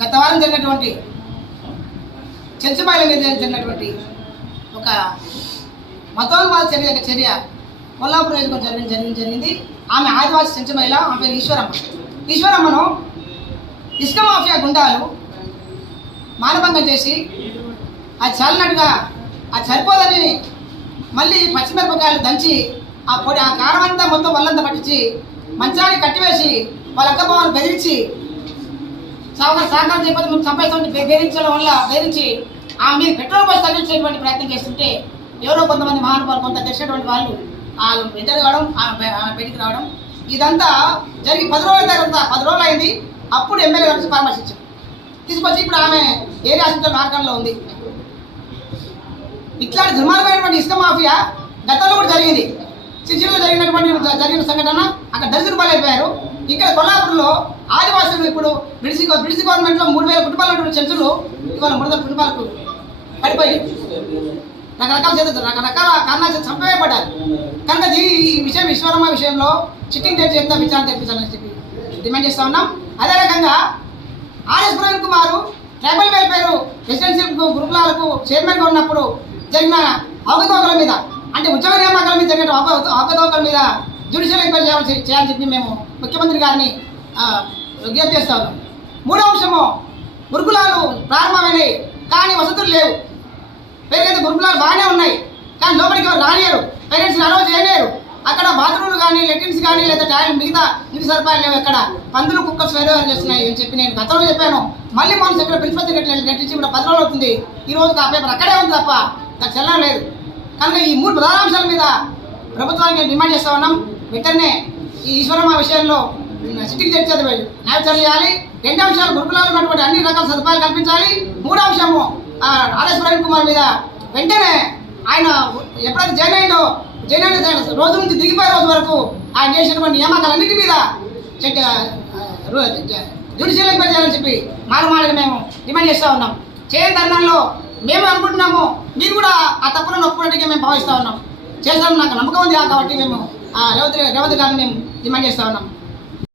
గత వారం జరిగినటువంటి చర్చబాయిల మీద జరిగినటువంటి ఒక మతోన్మాద చర్య చర్య కొల్లాపూర్ నియోజకవర్గం జరిగింది జరిగింది జరిగింది. ఆమె ఆదివాసి చెంచు ఆమె పేరు ఈశ్వరమ్మ. ఈశ్వరమ్మను ఇసుక మాఫియా గుండాలు మానభంగం చేసి అది చల్లనట్టుగా అది సరిపోదని మళ్ళీ పచ్చిమిరపకాయలు దంచి ఆ పొడి ఆ కారం అంతా మొత్తం వల్లంతా పట్టించి మంచాన్ని కట్టివేసి వాళ్ళ అక్క బావను బెదిరించి సహకారం సహకారం చేయకపోతే మేము సంపాదిస్తామని బెదిరించడం వల్ల బెదిరించి ఆ మీద పెట్రోల్ బస్ తగ్గించేటువంటి ప్రయత్నం చేస్తుంటే ఎవరో కొంతమంది మహానుభావులు కొంత తెలిసినటువంటి వాళ్ళు వాళ్ళు ఎంటర్ కావడం ఆమె బయటికి రావడం ఇదంతా జరిగి పది రోజుల తర్వాత పది రోజులు అయింది. అప్పుడు ఎమ్మెల్యే గారు పరామర్శించారు. తీసుకొచ్చి ఇప్పుడు ఆమె ఏరియా హాస్పిటల్ మార్గంలో ఉంది. ఇట్లాంటి దుర్మార్గమైనటువంటి ఇసుక మాఫియా గతంలో కూడా జరిగింది. సిసిలో జరిగినటువంటి జరిగిన సంఘటన అక్కడ దళితులు పాలైపోయారు. ఇక్కడ కొల్లాపూర్లో ఆదివాసులు ఇప్పుడు బ్రిటిష్ బ్రిటిష్ గవర్నమెంట్లో మూడు వేల కుటుంబాలు చర్చలు ఇవాళ మూడు వందల కుటుంబాలకు పడిపోయి రకరకాల చేత రకరకాల కారణాలు చేత చంపేయబడ్డారు కనుక ఈ విషయం విశ్వరమ్మ విషయంలో చిట్టింగ్ డేట్ చేద్దాం విచారణ తెప్పించాలని చెప్పి డిమాండ్ చేస్తా ఉన్నాం. అదే రకంగా RS Praveen Kumar tribal welfare residential గురుకులాలకు చైర్మన్గా ఉన్నప్పుడు జరిగిన అవగతవకల మీద అంటే ఉద్యోగ నియామకాల మీద జరిగిన ఆపదోకల మీద జ్యుడిషియల్ ఎంక్వైరీ చేయాల్సి చేయాలని చెప్పి మేము ముఖ్యమంత్రి గారిని విజ్ఞప్తి చేస్తా ఉన్నాం. మూడో అంశము గురుకులాలు ప్రారంభమైనవి కానీ వసతులు లేవు. పేరుకైతే గురుకులాలు బాగానే ఉన్నాయి కానీ లోపలికి ఎవరు రానియరు. పేరెంట్స్ని అలౌ చేయలేరు. అక్కడ బాత్రూమ్లు కానీ లెట్రిన్స్ కానీ లేదా టాయిలెట్ మిగతా నీటి సదుపాయాలు లేవు ఎక్కడ. పందులు కుక్కలు స్వేరవారు చేస్తున్నాయి అని చెప్పి నేను గతంలో చెప్పాను. మళ్ళీ మనం ఇక్కడ ప్రిన్సిపల్ సెక్రటరీ లెట్రిన్స్ కూడా పది రోజులు అవుతుంది. ఈ రోజు ఆ పేపర్ అక్కడే ఉంది తప్ప నాకు చెల్లం లేదు. కనుక ఈ మూడు ప్రధాన అంశాల మీద ప్రభుత్వానికి డిమాండ్ చేస్తా ఉన్నాం. వెంటనే ఈ ఈశ్వరమ్మ విషయంలో సిటీకి తెచ్చేది న్యాయచర్య చేయాలి. రెండు అంశాలు గురుకులాలు ఉన్నటువంటి అన్ని రకాల సదుపాయాలు కల్పించాలి. మూడో అంశము ఆ, ఆర్ఎస్ ప్రవీణ్ కుమార్ మీద వెంటనే ఆయన ఎప్పుడైతే జైన్ అయిందో జైన్ అయిన రోజు నుంచి దిగిపోయే రోజు వరకు ఆయన చేసినటువంటి నియామకాలన్నింటి మీద జ్యుడిషియల్ ఎంక్వైరీ చేయాలని చెప్పి మాలమాడగా మేము డిమాండ్ చేస్తూ ఉన్నాం. చేయని తరుణంలో మేము అనుకుంటున్నాము మీరు కూడా ఆ తప్పులను ఒప్పుకున్నట్టుగా మేము భావిస్తూ ఉన్నాం. చేస్తామని నాకు నమ్మకం ఉంది కాబట్టి మేము ఆ రేవంత్ రేవంత్ గారిని మేము డిమాండ్ చేస్తూ ఉన్నాం.